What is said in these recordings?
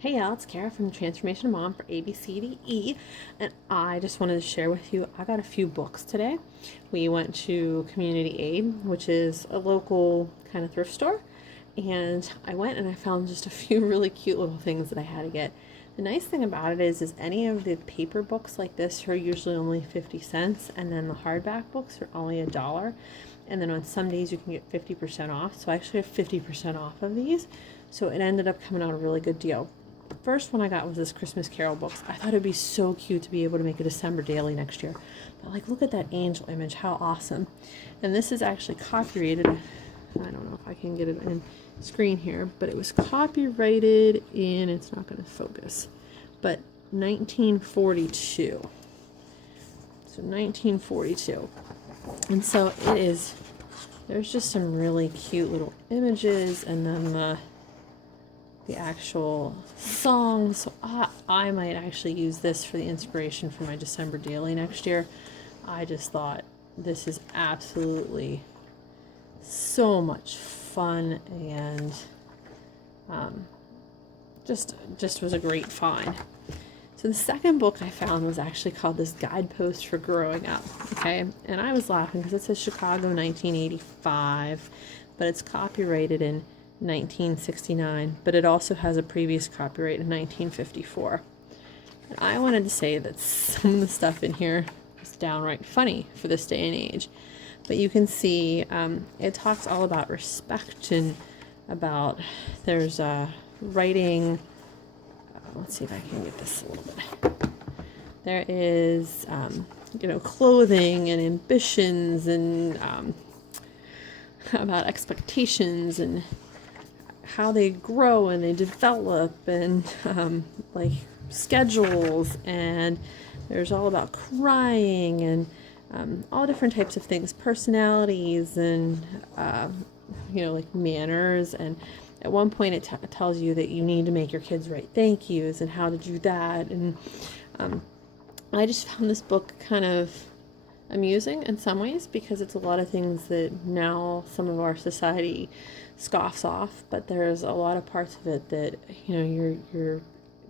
Hey y'all, it's Kara from Transformation Mom for ABCDE, and I just wanted to share with you, I got a few books today. We went to Community Aid, which is a local kind of thrift store, and I went and I found just a few really cute little things that I had to get. The nice thing about it is any of the paper books like this are usually only 50 cents, and then the hardback books are only $1. And then on some days you can get 50% off. So I actually have 50% off of these. So it ended up coming out a really good deal. The first one I got was this Christmas Carol books. I thought it'd be so cute to be able to make a December daily next year. But like, look at that angel image, how awesome. And this is actually copyrighted. I don't know if I can get it in screen here, but it was copyrighted in, it's not going to focus, but 1942. So 1942. And so it is, there's just some really cute little images, and then the actual song. So I might actually use this for the inspiration for my December daily next year. I just thought this is absolutely so much fun, and just was a great find. So the second book I found was actually called This Guidepost for Growing Up, okay? And I was laughing because it says Chicago 1985, but it's copyrighted in 1969, but it also has a previous copyright in 1954. And I wanted to say that some of the stuff in here is downright funny for this day and age. But you can see it talks all about respect and about, there's writing, let's see if I can get this a little bit. There is, clothing and ambitions, and about expectations and how they grow and they develop, and like schedules, and there's all about crying and all different types of things, personalities, and like manners. And at one point it tells you that you need to make your kids write thank yous and how to do that. And I just found this book kind of amusing in some ways, because it's a lot of things that now some of our society scoffs off, but there's a lot of parts of it that you're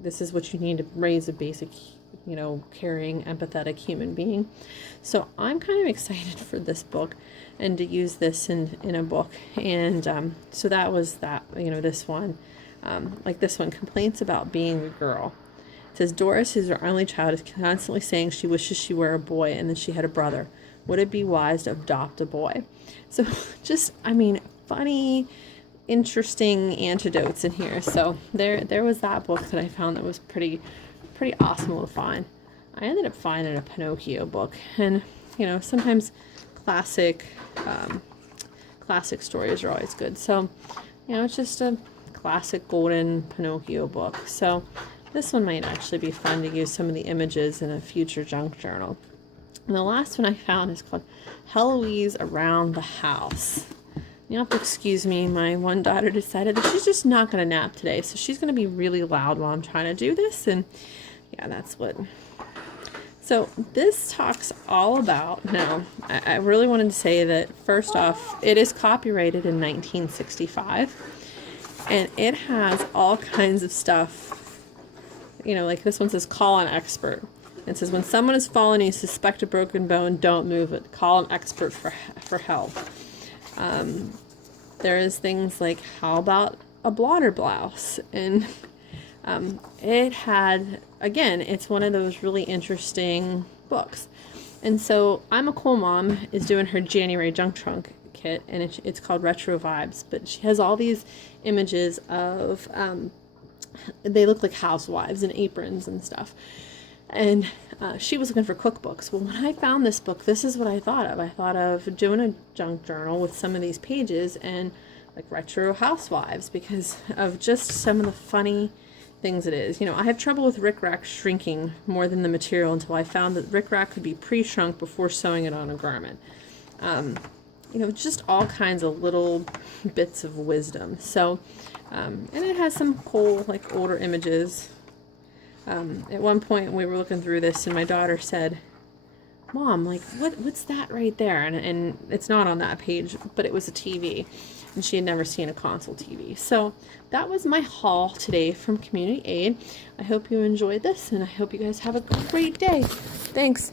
this is what you need to raise a basic caring, empathetic human being. So I'm kind of excited for this book and to use this in a book. And so that was that. This one, like this one, complaints about being a girl. It says, Doris, who's her only child, is constantly saying she wishes she were a boy and that she had a brother. Would it be wise to adopt a boy? So just, funny, interesting antidotes in here. So there was that book that I found that was pretty awesome to find. I ended up finding a Pinocchio book, and sometimes classic stories are always good. So it's just a classic golden Pinocchio book. So this one might actually be fun to use some of the images in a future junk journal. And the last one I found is called Heloise Around the House. You have to excuse me, my one daughter decided that she's just not going to nap today, so she's going to be really loud while I'm trying to do this, and yeah, that's what. So this talks all about, now, I really wanted to say that, first off, it is copyrighted in 1965, and it has all kinds of stuff. Like this one says, call an expert. It says, when someone has fallen and you suspect a broken bone, don't move it. Call an expert for help. There is things like, how about a blotter blouse? And it had, again, it's one of those really interesting books. And so I'm a Cool Mom is doing her January junk trunk kit, and it's called Retro Vibes. But she has all these images of, they look like housewives and aprons and stuff. And she was looking for cookbooks. Well, when I found this book, this is what I thought of. I thought of doing a junk journal with some of these pages and like retro housewives, because of just some of the funny things it is. I have trouble with rickrack shrinking more than the material until I found that rickrack could be pre-shrunk before sewing it on a garment. Just all kinds of little bits of wisdom. So, and it has some cool, like, older images. At one point we were looking through this and my daughter said, Mom, like, what's that right there? And it's not on that page, but it was a TV. And she had never seen a console TV. So that was my haul today from Community Aid. I hope you enjoyed this, and I hope you guys have a great day. Thanks.